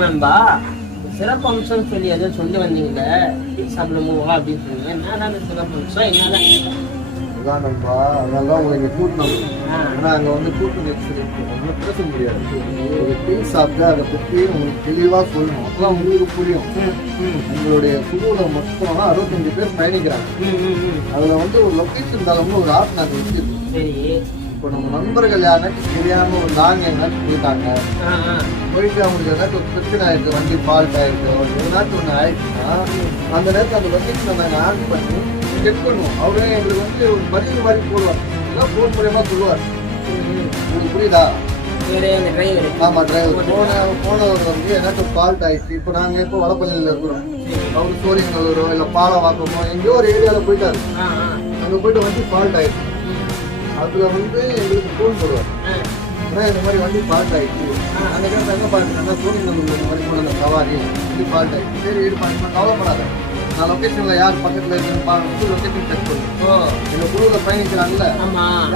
நண்பா, சிறப்பு அம்சம் சொல்லி ஏதோ சொல்லி வந்தீங்கல்ல, டீ சாப்பிடுவோம் அப்படின்னு சொன்னீங்க. என்னதான் சிறப்பு அம்சம், என்னதான்? அதான் நண்பா, அதனாலதான் உங்களை இங்க கூட்டணும். ஆனா அங்க வந்து கூட்டம் ஒன்றும் பேச முடியாது. ஒரு டீ சாப்பிட்டு அதை பத்தி உங்களுக்கு தெளிவா சொல்லணும். அப்பதான் உங்களுக்கு புரியும். உங்களுடைய குழுவில் மொத்தம் 65 பேர் பயணிக்கிறாங்க. அதுல வந்து ஒரு லொகேஷன் தளம்னு ஒரு ஆப் நாங்கள் வச்சிருக்கோம். சரி, இப்போ நம்ம நண்பர்கள் யாருனாச்சும் தெரியாம ஒரு நாங்க எங்கேயாச்சும் போயிட்டாங்க, போயிட்டு அவங்களுக்கு ஏதாச்சும் ஒரு பிரச்சனை ஆயிருக்கு, வண்டி ஃபால்ட் ஆயிருக்கு, ஏதாச்சும் ஒன்று ஆயிடுச்சுன்னா அந்த நேரத்தில் அந்த லொகேஷனை நாங்கள் ஆன் பண்ணி செக் பண்ணுவோம். அவரே எங்களுக்கு வந்து ஒரு மரியாதை மாதிரி போடுவார், எல்லாம் ஃபோன் மூலியமா சொல்லுவார். உங்களுக்கு புரியுதா? ஆமா, டிரைவர் போனவர் வந்து ஏதாச்சும் ஃபால்ட் ஆயிடுச்சு. இப்போ நாங்கள் இப்போ வடப்பள்ளியில் இருக்கிறோம், அவர் சோழிங்களூரோ இல்லை பாலவாக்கமோ எங்கேயோ ஒரு ஏரியாவில் போயிட்டாரு. அங்கே போயிட்டு வண்டி ஃபால்ட் ஆயிடுச்சு. அதுல வந்து எங்களுக்கு ஃபோன் போடுவார், ஆனால் இந்த மாதிரி வண்டி ஃபால்ட் ஆயிடுச்சு. அந்த நேரத்தில் என்ன பார்த்துட்டேன்னா சோழிங்களூர் இந்த மாதிரி போன சவாரி வண்டி ஃபால்ட் ஆயிடுச்சு. சரி, இது பண்ணி கவலைப்படாத, நான் லொக்கேஷனில் யார் பக்கத்தில் இருக்குன்னு பார்த்து லொக்கேஷன் செக் பண்ணுவோம். எங்கள் குழுவில் பயணிக்கிறாங்கல்ல,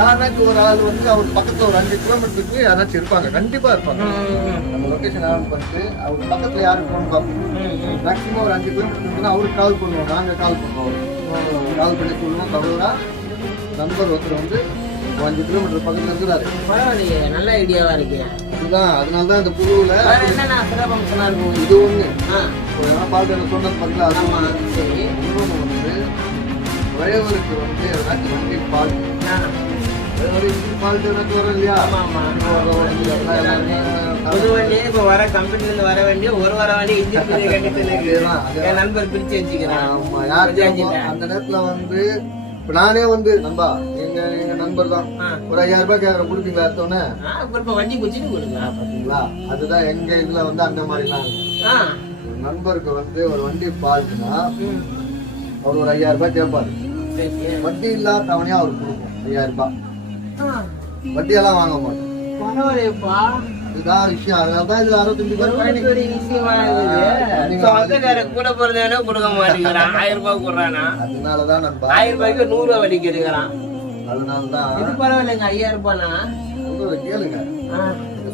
யாராச்சும் ஒரு ஆள் வந்து அவர் பக்கத்தில் ஒரு 5 கிலோமீட்டருக்கு யாராச்சும் இருப்பாங்க, கண்டிப்பாக இருப்பாங்க. நம்ம லொக்கேஷன் ஆன் பண்ணிட்டு அவர் பக்கத்தில் யாருக்கு ஃபோன் பார்ப்போம். மேக்ஸிமம் ஒரு 5 கிலோமீட்டர் இருக்குன்னா அவருக்கு கால் பண்ணுவோம், நாங்கள் கால் பண்ணுவோம். கால் பண்ணி சொல்லுவோம், தவறா நண்பர் ஒருத்தர் வந்து 5 கிலோமீட்டர் பக்கத்தில் இருக்கிறாரு. பரவாயில்லையே, நல்ல ஐடியாவா இருக்கு. அதுதான், அதனாலதான் இந்த குழுவில் என்னென்ன சிறப்பு அம்சமா இருக்கும் இது ஒன்று. பாட்டு என்ன சொன்னது பார்த்தீங்களா? சரி, இன்னொன்று வந்து டிரைவருக்கு வந்து ஏதாச்சும் வண்டி ஃபால்ட், ஃபால்ட் ஏதாச்சும் வரும் இல்லையா? புது வண்டி இப்போ வர கம்பெனில வர வேண்டிய ஒரு வர வண்டி என் நண்பர் பிரிச்சு வச்சுக்கிறேன். ஆமா, யாருக்கு அந்த நேரத்துல வந்து இப்ப நானே வந்து நண்பா எங்க நண்பர் தான் ஒரு 5000 ரூபாய் கேட்கற கொடுப்பீங்களா? எடுத்தோன்னே வண்டி குச்சிட்டு கொடுங்க. பாத்தீங்களா? அதுதான் எங்க இதுல வந்து அந்த மாதிரிலாம் நண்பருக்கு வந்து ஒரு வண்டி ஃபால்ட்னா அவர் ஒரு 5000 ரூபாய் கேட்பாரு. வட்டி இல்லாத தவணையா அவருக்கு கொடுக்கும் 5000 ரூபாய். வட்டியெல்லாம் வாங்க மாட்டோம். பரவாயில்லையப்பா, இதுதான் விஷயம். அதனாலதான் இதுல 65 பேர் கூட பிறந்தவனே கொடுக்க மாட்டேங்கிறான். 1000 ரூபாய் கொடுறானா? அதனாலதான் நண்பா 1000 ரூபாய்க்கு 100 ரூபாய் வட்டி கேட்கிறான். அதனாலதான் இது பரவாயில்லைங்க. 5000 ரூபாய்னா கேளுங்க,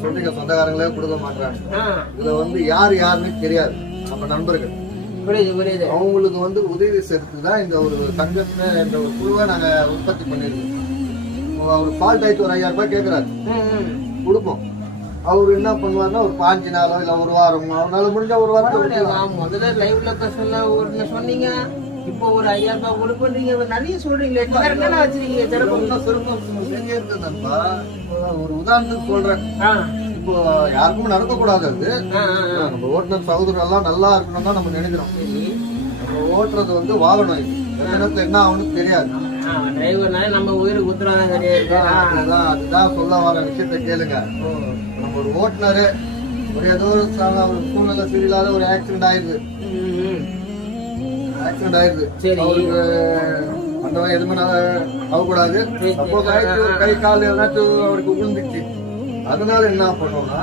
சொல்றீங்க சொந்தக்காரங்களே கொடுக்க மாட்டாங்க. இதுல வந்து யாருன்னு தெரியாது. நம்ம நண்பர்கள் புரியுது. அவங்களுக்கு வந்து உதவி செய்யறதுதான் இந்த ஒரு சங்கத்துல இந்த ஒரு குழுவை நாங்க உற்பத்தி பண்ணிருக்கோம். அவர் ஃபால்ட் ஆயிட்டு ஒரு 5000 ரூபாய் கேட்கிறாரு, கொடுப்போம். அவரு என்ன பண்ணுவாருன்னா ஒரு 5 நாளோ இல்ல ஒரு வாரமோ, அவனால முடிஞ்சா ஒரு வாரம். முதல்ல லைவ் லொகேஷன்ல சொன்னீங்க, இப்போ ஒரு 5000 ரூபாய் கொடுப்பீங்க, நிறைய சொல்றீங்களே. என்ன வச்சிருக்கீங்க? ஒரு உதாரணத்துக்கு சொல்றேன். இப்போ யாருக்குமே நடக்கக்கூடாது. அது நம்ம ஓட்டுநர் சகோதரர் எல்லாம் நல்லா இருக்கணும் தான் நம்ம நினைக்கிறோம். நம்ம ஓட்டுறது வந்து வாகனம், எந்த நேரத்துல என்ன ஆகணும்னு தெரியாது. நம்ம உயிருக்கு உத்தரவாதம் கிடையாது. அதுதான் சொல்ல வர விஷயத்த கேளுங்க. நம்ம ஒரு ஓட்டுநரு ஒரு ஏதோ ஒரு சூழ்நிலை சரியில்லாத ஒரு ஆக்சிடென்ட் ஆயிருது. அவருக்கு அந்த எதுவுமே ஆகக்கூடாது. சப்போஸ் ஆயிடுச்சு, கை கால் ஏதாச்சும் அவருக்கு விழுந்துச்சு, அதனால என்ன பண்ணோம்னா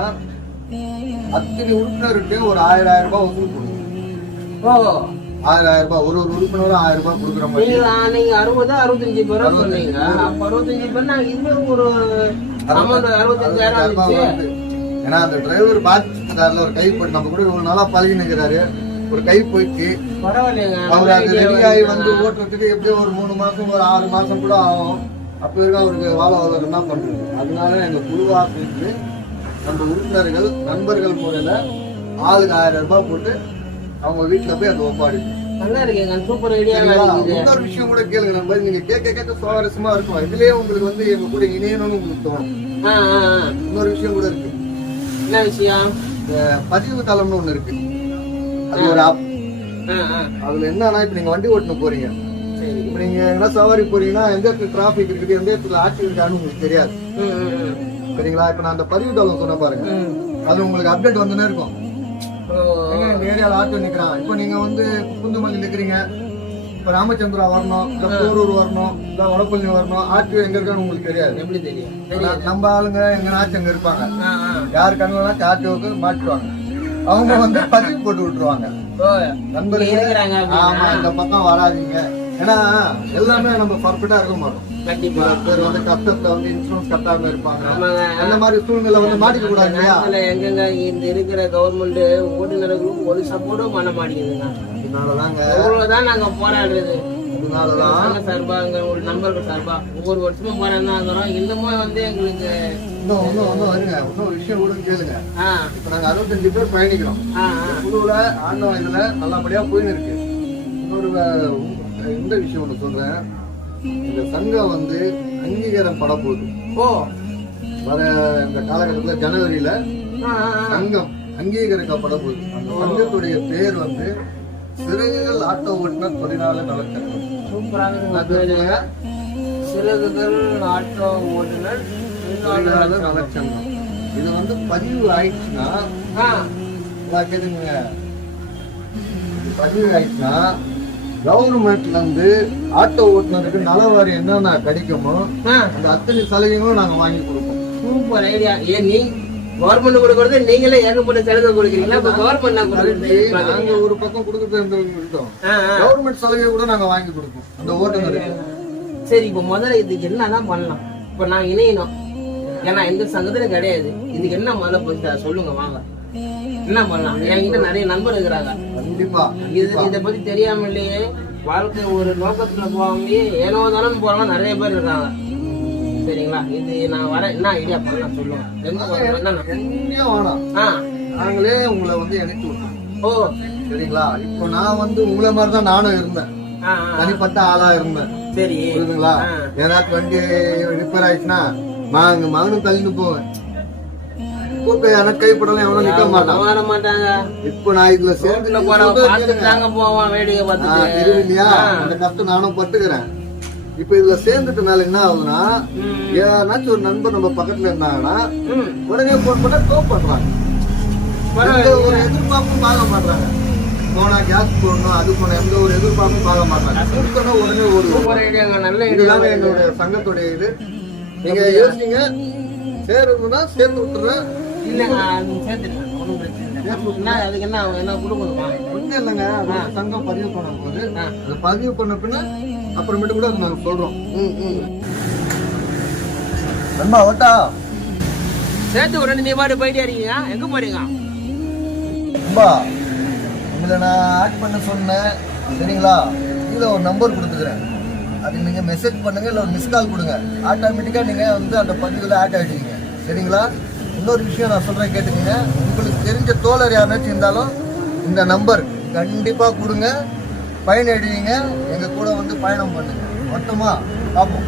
அத்தனை உறுப்பினருக்கு ஒரு 1000 ரூபாய் வசூல் பண்ணுவோம். 1000 ரூபாய் ஒரு உறுப்பினரும் 1000 ரூபாய் கொடுக்குற மாதிரி. நீங்க 60 65 பேர் சொன்னீங்க. அப்ப 65 பேர் நாங்க இதுவே ஒரு 65,000. ஏன்னா அந்த டிரைவர் பாதிச்சுட்டாருல, ஒரு கை போட்டு நம்ம கூட ஒரு நாளா பழகி நிற்கிறாரு, ஒரு கை போயிடுச்சு. அவர் அது ரெடியாகி வந்து ஓட்டுறதுக்கு எப்படியும் ஒரு 3 மாசம் ஒரு 6 மாசம் கூட ஆகும். அப்ப இருக்க அவருக்கு வாழ்வாதாரம் என்ன பண்றது? அதனால எங்க குழுவா சேர்ந்து நம்ம உறுப்பினர்கள் நண்பர்கள் முறையில ஆளுக்கு 1000 ரூபாய் போட்டு அவங்க வீட்டுல போய் அதை ஒப்பாடு. நல்லா இருக்கீங்க, சூப்பர் ஐடியா. இன்னொரு விஷயம் கூட கேளுங்க நண்பர், நீங்க கேட்க சுவாரஸ்யமா இருக்கும். இதுலயே உங்களுக்கு வந்து எங்க கூட இணையணும்னு உங்களுக்கு தோணும். இன்னொரு விஷயம் கூட இருக்கு. என்ன விஷயம்? பதிவு தளம்னு ஒண்ணு இருக்கு, அது ஒரு ஆப். அதுல என்னன்னா இப்ப நீங்க வண்டி ஓட்டுன்னு போறீங்க, இப்ப நீங்க என்ன சவாரி போறீங்கன்னா எந்த இடத்துல டிராபிக் இருக்குது, எந்த இடத்துல ஆக்சிடென்ட் இருக்கான்னு உங்களுக்கு தெரியாது. சரிங்களா? இப்ப நான் அந்த பதிவு தளம் சொன்ன பாருங்க, அது உங்களுக்கு அப்டேட் வந்துனே இருக்கும். எங்க ஏரியால ஆட்டோ நிக்கிறான், இப்ப நீங்க வந்து குந்துமல்லி நிக்கிறீங்க, இப்ப ராமச்சந்திரா வரணும், இல்ல போரூர் வரணும், இல்ல வடப்பள்ளி வரணும், ஆட்டோ எங்க இருக்கான்னு உங்களுக்கு தெரியாது. எப்படி தெரியும்? நம்ம ஆளுங்க எங்கனாச்சும் அங்க இருப்பாங்க, யாரு கண்ணுனாச்சும் ஆட்டோவுக்கு மாட்டுவாங்க. அவங்க வந்து பதிவு போட்டு விட்டுருவாங்க, நண்பர்களே ஆமா இந்த பக்கம் வராதீங்க, ஏன்னா எல்லாமே நம்ம பர்ஃபெக்டா இருக்க மாட்டோம். கண்டிப்பா பேர் வந்து கஷ்டத்துல வந்து இன்சூரன்ஸ் கட்டாம இருப்பாங்க. ஆமாங்க. அந்த மாதிரி சூழ்நிலை வந்து மாட்டிக்க கூடாது இல்லையா? எங்கங்க இந்த இருக்கிற கவர்மெண்ட் ஓட்டுநர்களுக்கு ஒரு சப்போர்ட்டும் பண்ண மாட்டேங்குதுங்க. அதனாலதாங்க இவ்வளவுதான் நாங்க போராடுறது. அதனாலதான் சார்பா ஒரு நண்பர்கள் சார்பா ஒவ்வொரு வருஷமும் போராடுறோம். இன்னமும் வந்து எங்களுக்கு இன்னும் வருங்க. இன்னொரு விஷயம் கூட கேளுங்க. இப்ப நாங்க 65 பேர் பயணிக்கிறோம். குழுவுல ஆண்டவன் இதுல நல்லபடியா போயின்னு இருக்கு. இன்னொரு இந்த விஷயம் ஒண்ணு சொல்றேன். இந்த சங்கம் வந்து அங்கீகாரம் பட போகுது. வர இந்த காலகட்டத்துல ஜனவரியில சங்கம் அங்கீகரிக்கப்பட போகுது. அந்த சங்கத்துடைய பேர் வந்து சிறகுகள் ஆட்டோ ஓட்டுநர் தொழிலாளர் நலச்சங்கம். சூப்பராக சிறகுகள் ஆட்டோ ஓட்டுநர் தொழிலாளர் நலச்சங்கம். இது வந்து பதிவு ஆயிடுச்சுன்னா கேளுங்க, பதிவு ஆயிடுச்சுன்னா கவர்மெண்ட்ல இருந்து ஆட்டோ ஓட்டுநருக்கு நலவாரி என்னென்ன கிடைக்குமோ அந்த அத்தனை சலுகைகளும் நாங்க வாங்கி கொடுப்போம். Super idea. ஏன் நீ கவர்மெண்ட் கொடுக்கறது நீங்களே ஏகப்பட்ட சலுகை கொடுக்குறீங்களா? கவர்மெண்ட் நாங்க ஒரு பக்கம் கொடுக்கறது இருக்கோம். கவர்மெண்ட் சலுகை கூட நாங்க வாங்கி கொடுப்போம் அந்த ஓட்டுநருக்கு. சரி, இப்ப முதல்ல இதுக்கு என்னதான் பண்ணலாம்? இப்ப நான் இணையணும், ஏன்னா எந்த சங்கத்திலும் கிடையாது. இதுக்கு என்ன முதல்ல போய் சொல்லுங்க வாங்க. என்ன பண்ணலாம்? என்கிட்ட நிறைய நண்பர் இருக்கிறாங்க. கண்டிப்பா இதை பத்தி தெரியாம இல்லையே, வாழ்க்கை ஒரு நோக்கத்துல போவாங்க ஏனோ தானே போறாங்க நிறைய பேர் இருக்காங்க. சரிங்களா? இது நான் வர என்ன ஐடியா பண்ணலாம் சொல்லுங்க. எங்கேயும் வேணாம், நாங்களே உங்களை வந்து இணைத்து விட்டோம். சரிங்களா? இப்போ நான் வந்து உங்களை மாதிரிதான் நானும் இருந்தேன், தனிப்பட்ட ஆளா இருந்தேன். சரி, புரியுதுங்களா? ஏதாச்சும் வண்டி ரிப்பேர் ஆயிடுச்சுன்னா நான் மகனும் தள்ளிட்டு போவேன். எனக்கு கைப்படலாம் எவனும் நிக்க மாட்டாங்க. இப்ப நான் இதுல சேர்ந்து போவான் வேடிக்கை பார்த்து இல்லையா? அந்த கஷ்டம் நானும் பட்டுக்கிறேன். இப்ப இதுல சேர்ந்துட்டனால என்ன ஆகுதுன்னா, ஏதாச்சும் ஒரு நண்பர் நம்ம பக்கத்துல இருந்தாங்கன்னா உடனே போன் பண்ண டோப் பண்றாங்க. ஒரு எதிர்பார்ப்பும் பார்க்க மாட்டாங்க. போனா கேஸ் போடணும், அது போன எந்த ஒரு எதிர்பார்ப்பும் பார்க்க மாட்டாங்க. உடனே ஒரு இதுதாங்க எங்களுடைய சங்கத்துடைய இது. நீங்க யோசிங்க, சேருன்னா சேர்ந்து விட்டுறேன். சங்கம் பதிவு பண்ணும் போது அதை பதிவு பண்ண பின்ன அப்புறமேட்டு கூட நாங்க சொல்றோம். சேர்த்து உடனே நீ பாட்டு போயிட்டே இருக்கீங்க. எங்க போறீங்க? உங்களை நான் ஆட் பண்ண சொன்னேன். சரிங்களா? இதுல ஒரு நம்பர் கொடுத்துக்கிறேன், அதுக்கு நீங்க மெசேஜ் பண்ணுங்க, இல்ல ஒரு மிஸ் கால் கொடுங்க. ஆட்டோமேட்டிக்கா நீங்க வந்து அந்த பதிவுல ஆட் ஆயிடுவீங்க. சரிங்களா? இன்னொரு விஷயம் நான் சொல்றேன், கேட்டுக்கங்க. உங்களுக்கு தெரிஞ்ச தோழர் யாருனாச்சும் இருந்தாலும் இந்த நம்பர் கண்டிப்பா கொடுங்க, பயனடைவீங்க. எங்க கூட வந்து பயணம் பண்ணுங்க. மொத்தமா பார்ப்போம்.